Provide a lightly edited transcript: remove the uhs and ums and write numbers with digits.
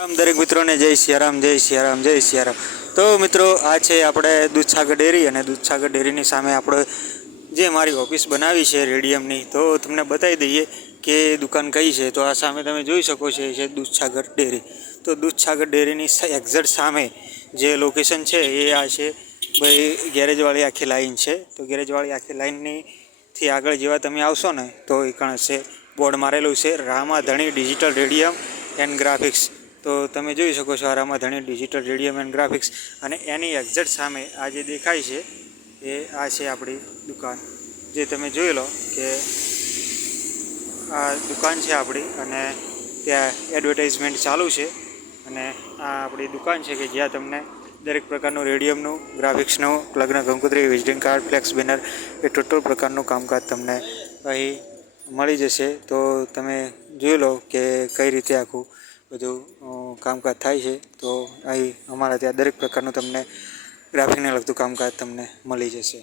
રામ દરેક મિત્રોને જય સિયારામ જય સિયારામ જય સિયારામ। તો મિત્રો આ છે આપણે દૂધસાગર ડેરી અને દૂધસાગર ડેરીની સામે આપણે જે મારી ઓફિસ બનાવી છે રેડિયમની, તો તમને બતાવી દઈએ કે દુકાન કઈ છે। તો આ સામે તમે જોઈ શકો છો એ છે દૂધસાગર ડેરી। તો દૂધસાગર ડેરીની એક્ઝેક્ટ સામે જે લોકેશન છે એ આ છે ભાઈ ગેરેજવાળી આખી લાઈન છે। તો ગેરેજવાળી આખી લાઈનથી આગળ જેવા તમે આવશો ને તો એ કણ છે બોર્ડ મારેલું છે Ramadhani digital radium and graphics. તો તમે જોઈ શકો છો આ Ramadhani digital radium and graphics અને એની એક્ઝેક્ટ સામે આ જે દેખાય છે એ આ છે આપણી દુકાન। જે તમે જોઈ લો કે આ દુકાન છે આપણી અને ત્યાં એડવર્ટાઇઝમેન્ટ ચાલુ છે અને આ આપણી દુકાન છે કે જ્યાં તમને દરેક પ્રકારનું રેડિયમનું, ગ્રાફિક્સનું, લગ્ન કંકોત્રી, વિઝિટિંગ કાર્ડ, ફ્લેક્સ બેનર એ ટોટલ પ્રકારનું કામકાજ તમને અહીં મળી જશે। તો તમે જોઈ લો કે કઈ રીતે આખું બધું કામકાજ થાય છે। તો અહીં અમારા ત્યાં દરેક પ્રકારનું તમને ગ્રાફિકને લગતું કામકાજ તમને મળી જશે।